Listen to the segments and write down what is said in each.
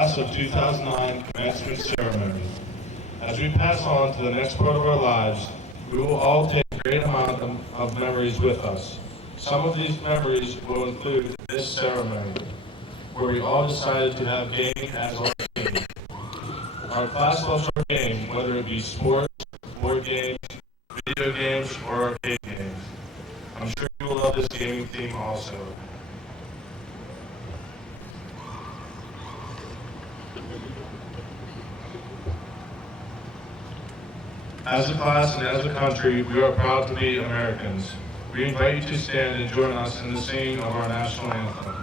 Class of 2009 Commencement Ceremony. As we pass on to the next part of our lives, we will all take a great amount of memories with us. Some of these memories will include this ceremony, where we all decided to have gaming as our game. Our class loves our game, whether it be sports, board games, video games, or arcade games. I'm sure you will love this gaming theme also. As a class and as a country, we are proud to be Americans. We invite you to stand and join us in the singing of our national anthem.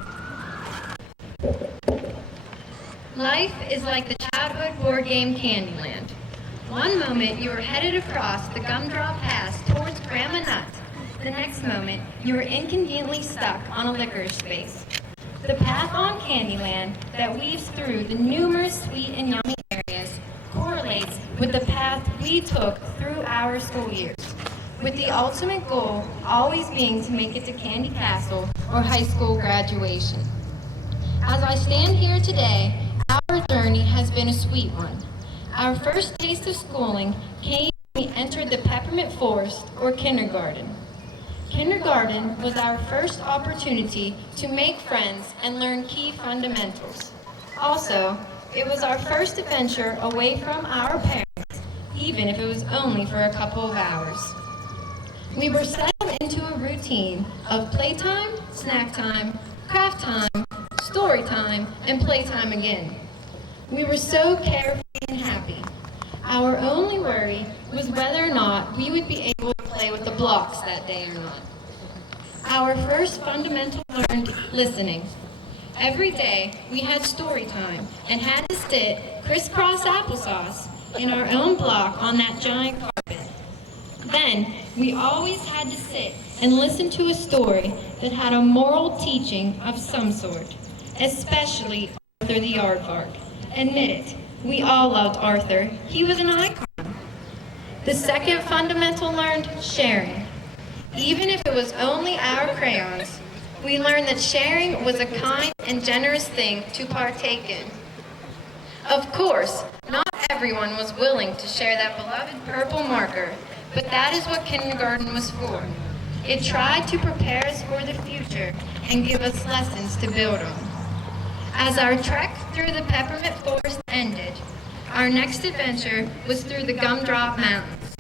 Life is like the childhood board game Candyland. One moment you are headed across the gumdrop pass towards Grandma Nuts. The next moment you are inconveniently stuck on a licorice space. The path on Candyland that weaves through the numerous sweet and yummy areas correlates with the path we took through our school years, with the ultimate goal always being to make it to Candy Castle or high school graduation. As I stand here today, our journey has been a sweet one. Our first taste of schooling came when we entered the Peppermint Forest, or kindergarten. Kindergarten was our first opportunity to make friends and learn key fundamentals. Also, it was our first adventure away from our parents, even if it was only for a couple of hours. We were settled into a routine of playtime, snack time, craft time, story time, and playtime again. We were so carefree and happy. Our only worry was whether or not we would be able to play with the blocks that day or not. Our first fundamental learned listening. Every day we had story time and had to sit crisscross applesauce in our own block on that giant carpet. Then we always had to sit and listen to a story that had a moral teaching of some sort, especially Arthur the Aardvark. Admit it, we all loved Arthur. He was an icon. The second fundamental learned sharing. Even if it was only our crayons, we learned that sharing was a kind and generous thing to partake in. Of course, not everyone was willing to share that beloved purple marker, but that is what kindergarten was for. It tried to prepare us for the future and give us lessons to build on. As our trek through the Peppermint Forest ended, our next adventure was through the Gumdrop Mountains.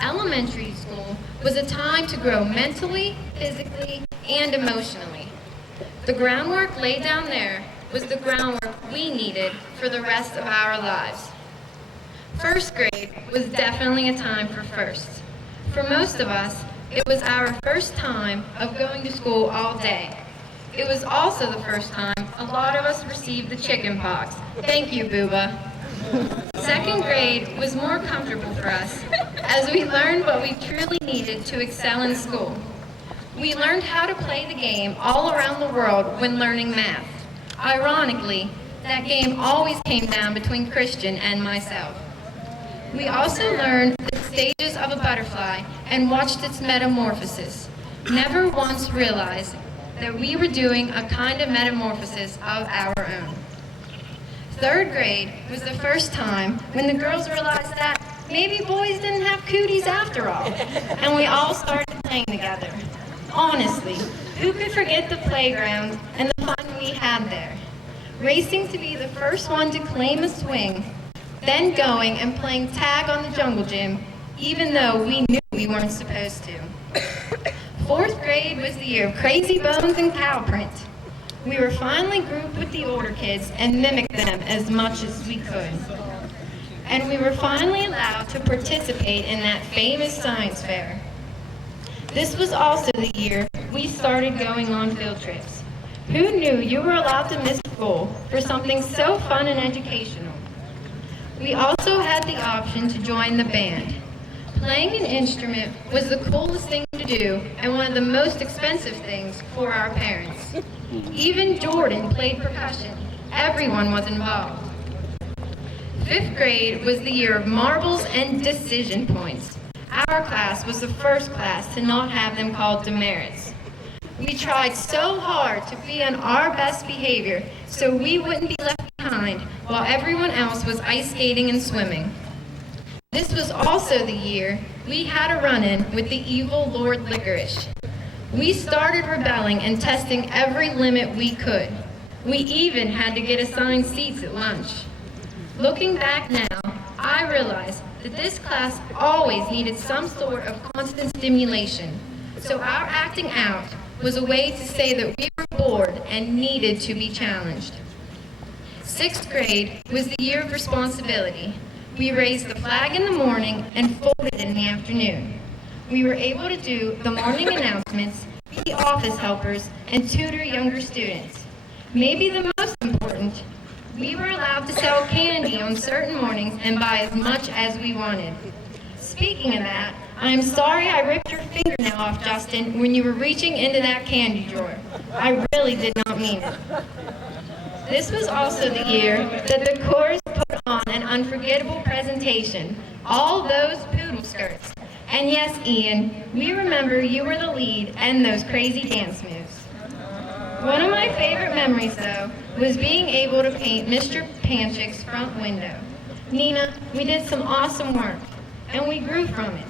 Elementary school was a time to grow mentally, physically, and emotionally. The groundwork laid down there was the groundwork we needed for the rest of our lives. First grade was definitely a time for firsts. For most of us, it was our first time of going to school all day. It was also the first time a lot of us received the chicken pox. Thank you, Booba. Second grade was more comfortable for us as we learned what we truly needed to excel in school. We learned how to play the game all around the world when learning math. Ironically, that game always came down between Christian and myself. We also learned the stages of a butterfly and watched its metamorphosis, never once realizing that we were doing a kind of metamorphosis of our own. Third grade was the first time when the girls realized that maybe boys didn't have cooties after all, and we all started playing together. Honestly, who could forget the playground and the fun we had there? Racing to be the first one to claim a swing, then going and playing tag on the jungle gym, even though we knew we weren't supposed to. Fourth grade was the year of Crazy Bones and Cow Print. We were finally grouped with the older kids and mimicked them as much as we could. And we were finally allowed to participate in that famous science fair. This was also the year we started going on field trips. Who knew you were allowed to miss school for something so fun and educational? We also had the option to join the band. Playing an instrument was the coolest thing to do and one of the most expensive things for our parents. Even Jordan played percussion. Everyone was involved. Fifth grade was the year of marbles and decision points. Our class was the first class to not have them called demerits. We tried so hard to be on our best behavior so we wouldn't be left behind behind while everyone else was ice skating and swimming. This was also the year we had a run-in with the evil Lord Licorice. We started rebelling and testing every limit we could. We even had to get assigned seats at lunch. Looking back now, I realize that this class always needed some sort of constant stimulation, so our acting out was a way to say that we were bored and needed to be challenged. 6th grade was the year of responsibility. We raised the flag in the morning and folded in the afternoon. We were able to do the morning announcements, be office helpers, and tutor younger students. Maybe the most important, we were allowed to sell candy on certain mornings and buy as much as we wanted. Speaking of that, I am sorry I ripped your fingernail off, Justin, when you were reaching into that candy drawer. I really did not mean it. This was also the year that the chorus put on an unforgettable presentation, All Those Poodle Skirts. And yes, Ian, we remember you were the lead and those crazy dance moves. One of my favorite memories, though, was being able to paint Mr. Panchik's front window. Nina, we did some awesome work, and we grew from it.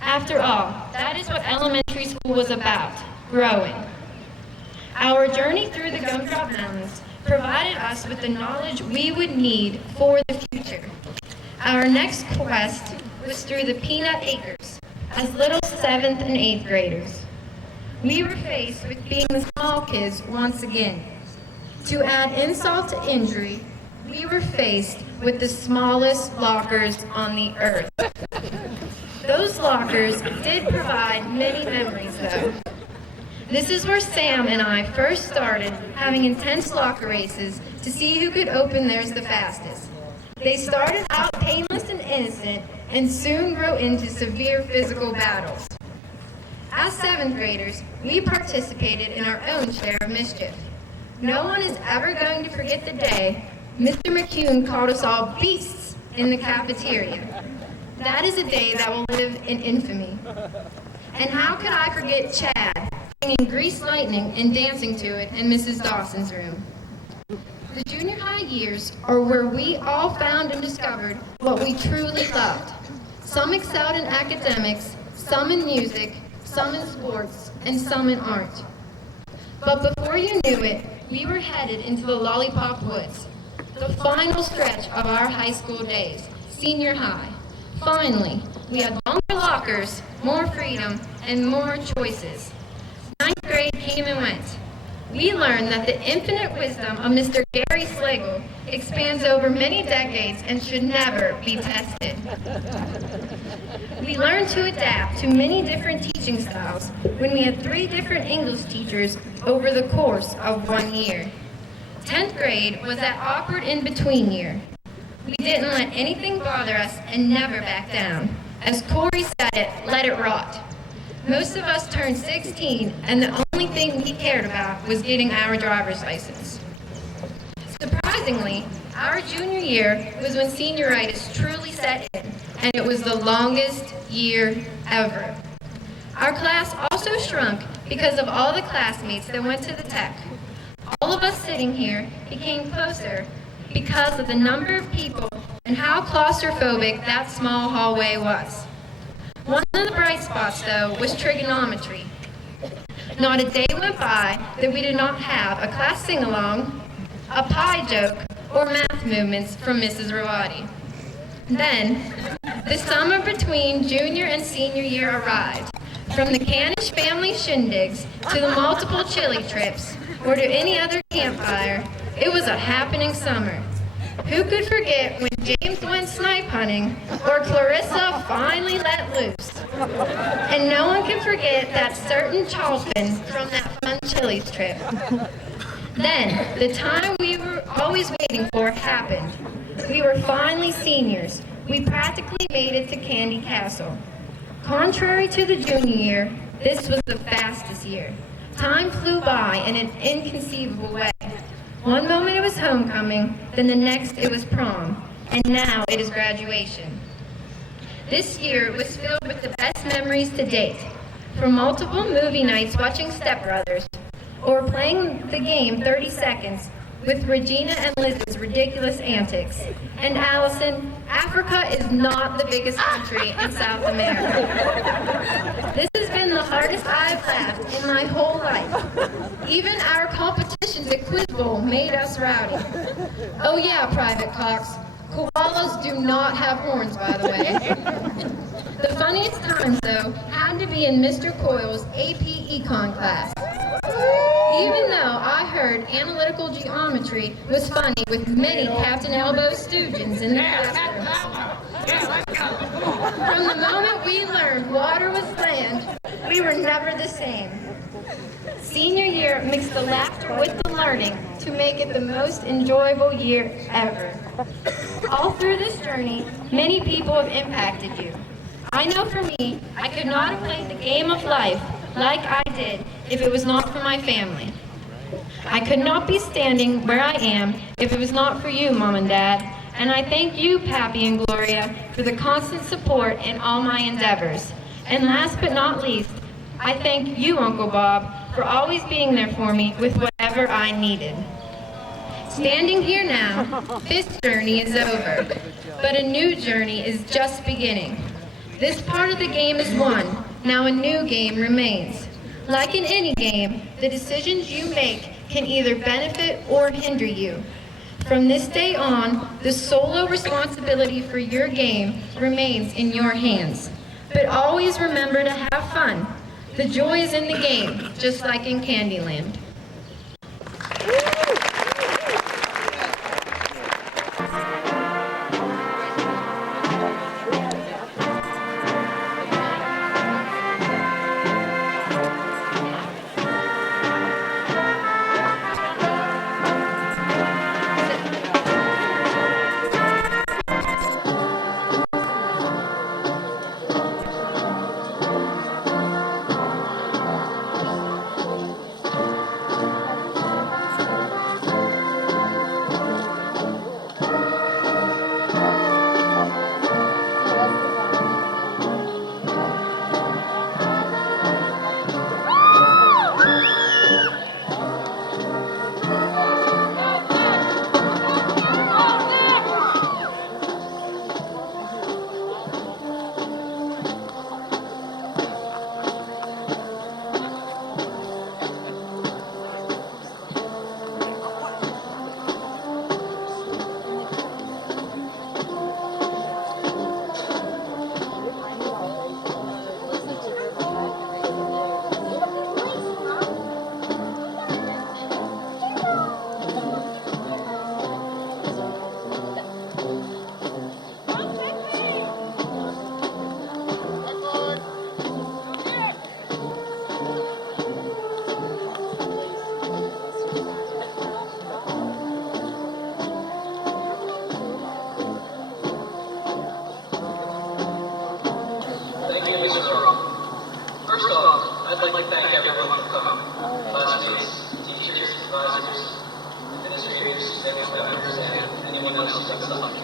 After all, that is what elementary school was about, growing. Our journey through the Gumdrop Mountains provided us with the knowledge we would need for the future. Our next quest was through the Peanut Acres as little 7th and 8th graders. We were faced with being the small kids once again. To add insult to injury, we were faced with the smallest lockers on the earth. Those lockers did provide many memories, though. This is where Sam and I first started having intense locker races to see who could open theirs the fastest. They started out painless and innocent and soon grew into severe physical battles. As 7th graders, we participated in our own share of mischief. No one is ever going to forget the day Mr. McCune called us all beasts in the cafeteria. That is a day that will live in infamy. And how could I forget Chad singing Grease Lightning and dancing to it in Mrs. Dawson's room? The junior high years are where we all found and discovered what we truly loved. Some excelled in academics, some in music, some in sports, and some in art. But before you knew it, we were headed into the Lollipop Woods, the final stretch of our high school days, senior high. Finally, we had longer lockers, more freedom, and more choices. 9th grade came and went. We learned that the infinite wisdom of Mr. Gary Slagle expands over many decades and should never be tested. We learned to adapt to many different teaching styles when we had 3 different English teachers over the course of 1 year. 10th grade was that awkward in-between year. We didn't let anything bother us and never back down. As Corey said it, let it rot. Most of us turned 16, and the only thing we cared about was getting our driver's license. Surprisingly, our junior year was when senioritis truly set in, and it was the longest year ever. Our class also shrunk because of all the classmates that went to the tech. All of us sitting here became closer because of the number of people and how claustrophobic that small hallway was. One of the bright spots, though, was trigonometry. Not a day went by that we did not have a class sing-along, a pie joke, or math movements from Mrs. Rawati. Then, the summer between junior and senior year arrived. From the Canish family shindigs to the multiple chili trips, or to any other campfire, it was a happening summer. Who could forget when James went snipe hunting or Clarissa finally let loose? And no one can forget that certain Charleston from that fun Chili's trip. Then, the time we were always waiting for happened. We were finally seniors. We practically made it to Candy Castle. Contrary to the junior year, this was the fastest year. Time flew by in an inconceivable way. One moment it was homecoming, then the next it was prom, and now it is graduation. This year was filled with the best memories to date. From multiple movie nights watching Step Brothers, or playing the game 30 Seconds, with Regina and Liz's ridiculous antics. And Allison, Africa is not the biggest country in South America. This has been the hardest I've laughed in my whole life. Even our competitions at Quiz Bowl made us rowdy. Oh yeah, Private Cox, koalas do not have horns, by the way. The funniest times, though, had to be in Mr. Coyle's AP Econ class. Even though I heard analytical geometry was funny with many Captain Elbow students in the classroom. From the moment we learned water was land, we were never the same. Senior year mixed the laughter with the learning to make it the most enjoyable year ever. All through this journey, many people have impacted you. I know for me, I could not have played the game of life like I did if it was not for my family. I could not be standing where I am if it was not for you, Mom and Dad, and I thank you, Pappy and Gloria, for the constant support in all my endeavors. And last but not least, I thank you, Uncle Bob, for always being there for me with whatever I needed. Standing here now, this journey is over, but a new journey is just beginning. This part of the game is won, now a new game remains. Like in any game, the decisions you make can either benefit or hinder you. From this day on, the solo responsibility for your game remains in your hands. But always remember to have fun. The joy is in the game, just like in Candyland. I'd like to thank everyone for coming. Classmates, teachers, advisors, administrators, family members, and anyone else who's done something.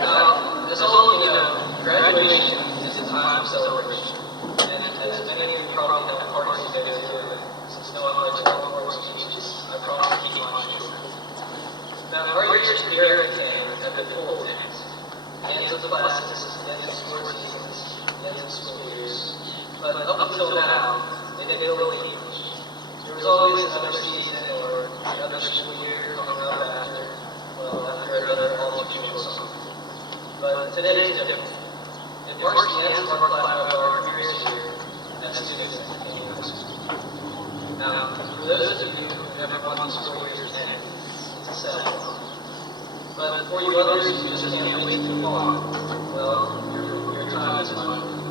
Now, as all of you know, graduation is a time of celebration. And as many of you probably have parties together here, since no one likes all works teaches, I promise to keep mine short. Now, our years here at CAN have been full of things. The ends of the classes, the ends of sports seasons, the ends of school years. But up until now, they didn't really need much. There was always another season or another school year coming up after another all-mutual summer. But today is different. It marks the end of our years here as students at the university. Now, for those of you who never won the school year's end, it's a sad one. But for you others who just can't wait too long, well, your time is money.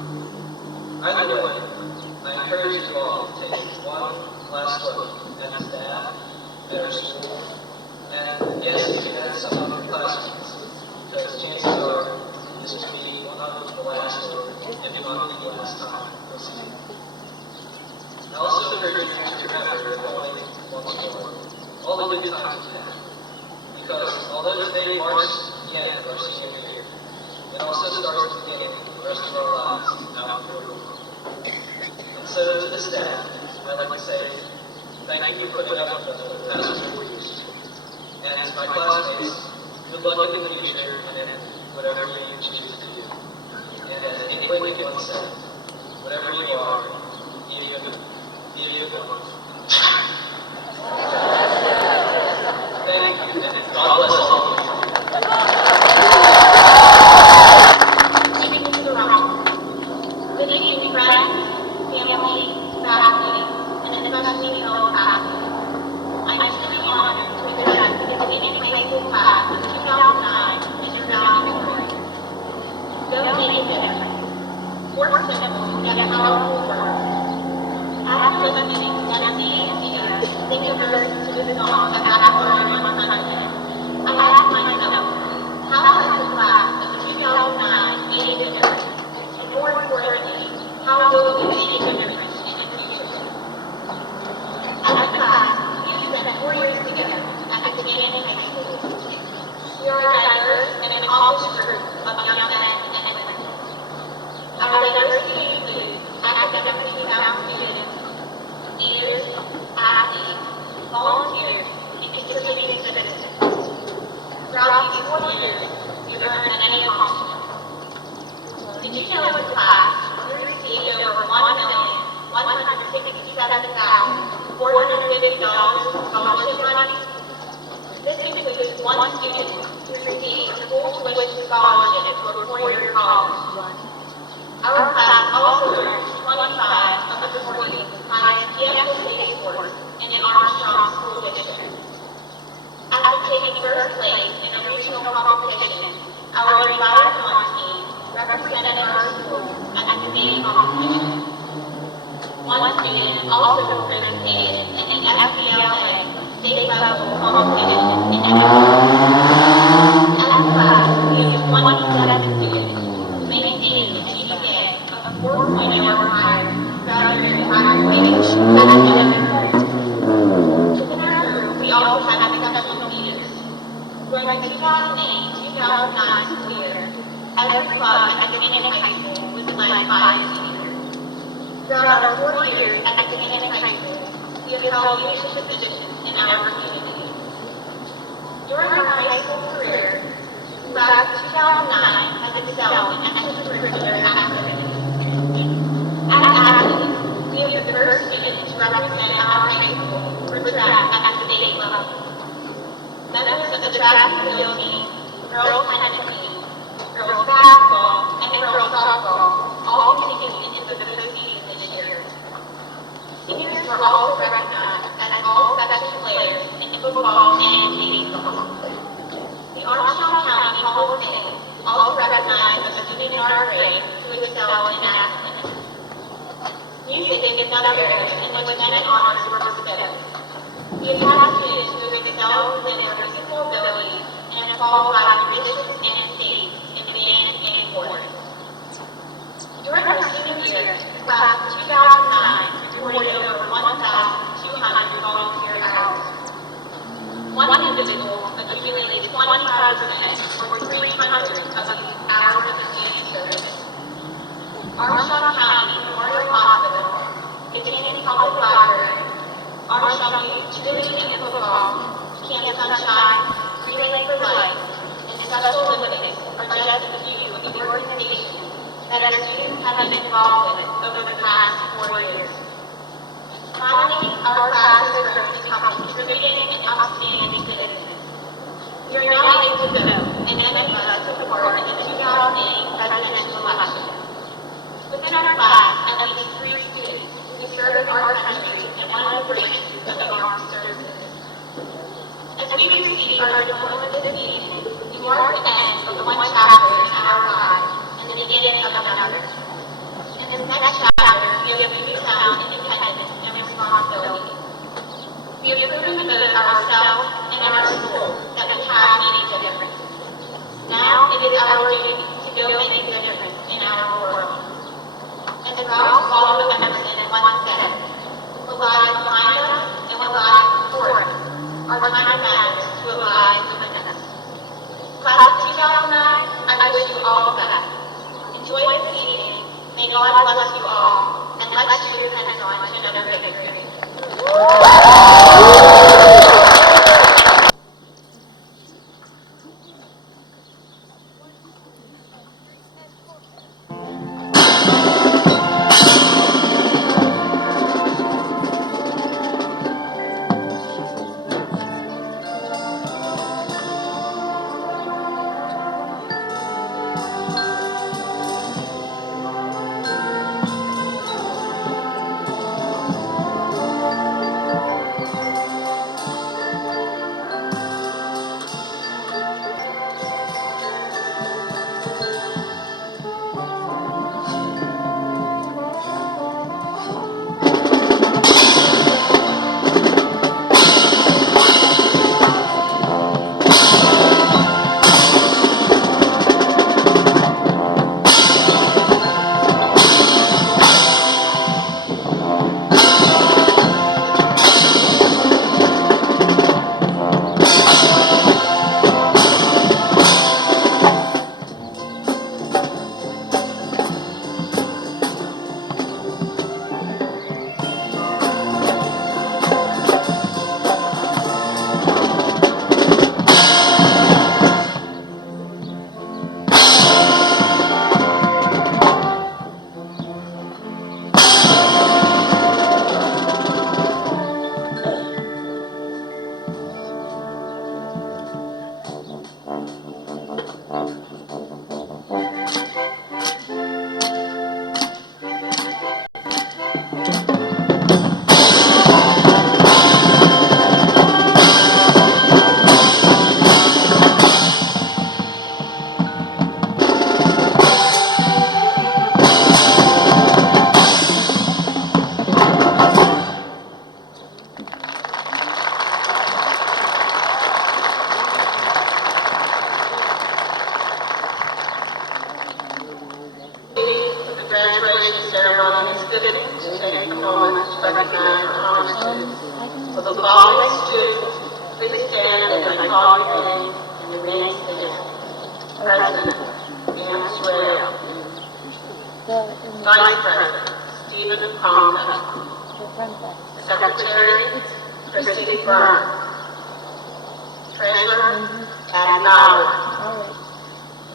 Either way, I encourage you all to take one last look at staff, at our school, and yes, you can add some of your classmates, because chances are this will be one of the last, or if not the last time you'll see you. I also encourage you to remember only once more all the good times you had, because although today marks the end of our senior year, it also starts the beginning of the rest of our lives now in the So to the staff, I'd like to say thank you for putting up with us for the past 4 years. And my classmates, good luck in the future and whatever you choose to do. And as Abe Lincoln once said, whatever you are, be a good one. Thank you, and God bless all of you. Good evening, friends, family, faculty, and especially fellow classmates. I'm truly honored to present the beginning high school class of 2009 in your valedictorian. Don't make a difference. Four simple yet powerful words. After listening to Nancy and Tia sing the verse to the song of Bachelor on Sunday, I asked myself, how has the class of 2009 made a difference? And more importantly, how will we make a difference in the future? As a class, we spent 4 years together at the beginning high school. We are a diverse and accomplished group of young men and women. Our diversity includes academically sound students, leaders, athletes, volunteers, and contributing citizens. Throughout these 4 years, we've earned many accomplishments. Did you know as a class, we received over $1,167,450 scholarship money? This includes one student who received a full tuition scholarship for a 4-year college. Our class also earned 25 of the 40 highest PFSA scores in the Armstrong School District. After taking first place in a regional competition, our environmental team represented our school at the debate competition. One student also participated in the FBLA state level competition in education. As a class, we have 27 students who maintained a GPA of 4.0 or higher throughout their entire academic career. Within our group, we also have exceptional leaders. During the 2008-2009 school year, every club at Dominion High School was led by a leader. Throughout our 4 years at Dominion High School, we have held leadership positions in our community. During our high school career, class of 2009 has excelled in extracurricular activities. As athletes, we have the first students to represent our high school for track at the state level. Members of the track and field team, girls tennis team, girls basketball, and girls softball all continued into the postseason this year. Seniors were also recognized as all-section players in football and baseball. The Armstrong County Hall of Fame also recognized a student in our grade who excelled in academics. Music is another area in which men and honors were bestowed. We have had students who excelled in their musical abilities and have qualified for districts and states in band and chorus. During our senior year, the class of 2009 reported over 1,200 volunteer hours. One individual accumulated 25% or 300 of these hours of student service. Armstrong County Memorial Hospital, containing public library, Armstrong Youth Cheerleading and Football, Camp Sunshine, Relay for Life, and Special Olympics are just a few of the organizations that our students have been involved with over the past 4 years. Finally, our class has grown to become contributing and outstanding citizens. We are now able to vote, and many of us took part in the 2008 presidential election. Within our class, at least 3 students who serve our country in one of the branches of the armed services. As we receive our diploma this evening, we mark the end of one chapter in our lives and the beginning of another. In this next chapter, we have newfound independence and responsibility. We have proven both ourselves and our school that we have made a difference. Now it is our duty to go make a difference in our world. As Ralph Waldo Emerson once said, what lies behind us and what lies before us are time matters to what lies within us. Class of 2009, I wish you all the best. Enjoy this evening. May God bless you all, and let's do your heads on to another victory. sitting to take a moment to recognize and honor students. For the following students, please stand as I call your name and remain standing. President Ann Swale. Vice President Stephen Palmer. Secretary Christy Byrne. Treasurer Tad Bauer.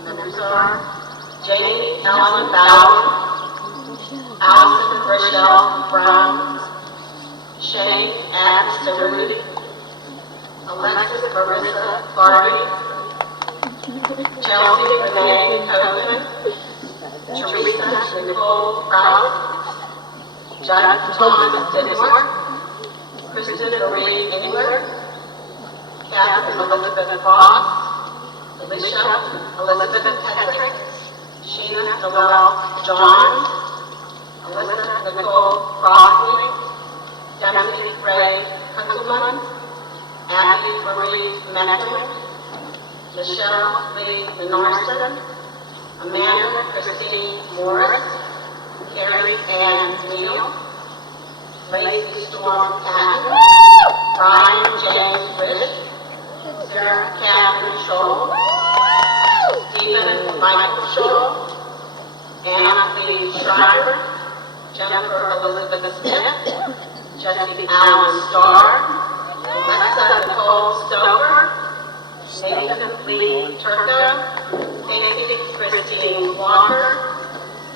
Members are Jamie Ellen Bauer, Allison Rochelle Brown, Shane Adams Cerruti, Alexis Marissa Vardy, Chelsea Renee Copeland, Teresa Nicole Prout, Judd Thomas Dittmore, Kristen Marie Engler, Catherine Elizabeth Voss, Alicia Elizabeth Patrick, Sheena Noel Johns, Alyssa Nicole Crosby, Dempsey Ray Kunzelman, Abby Marie Meckler, Michelle Lee Menorson, Amanda Christine Morris, Carrie Ann Neal, Lacey Storm Patton, Brian James Rich, Sarah Catherine Scholl, Stephen Michael Scholl, Anna Lee Schreiber, Jennifer Elizabeth Smith, Jesse Allen Starr, Alexa Nicole Stover, Nathan Lee Turco, Stacey Christine Walker,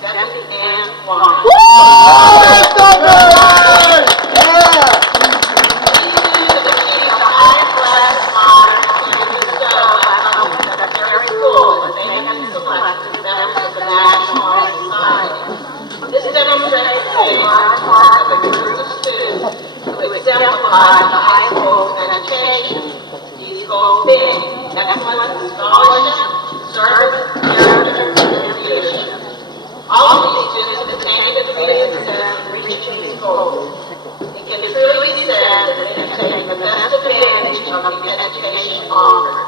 Deputy Ann Walker. This demonstrates a large part of a group of students who exemplify the high school education. These goals being excellence, scholarship, service, character, and leadership. All of these students attain a degree of success in reaching these goals. It can truly be said that they have taken the best advantage of the education offered.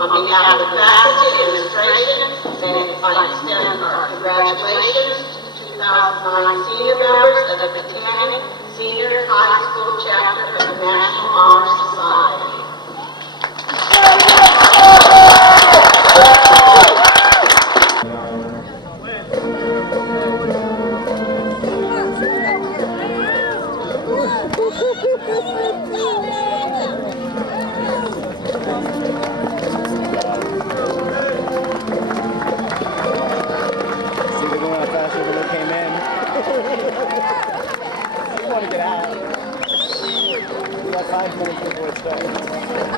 On behalf of faculty, administration, and I extend our congratulations to 2009 senior members of the Botanic Senior High School Chapter of the National Honor Society. We got 5 minutes before it starts.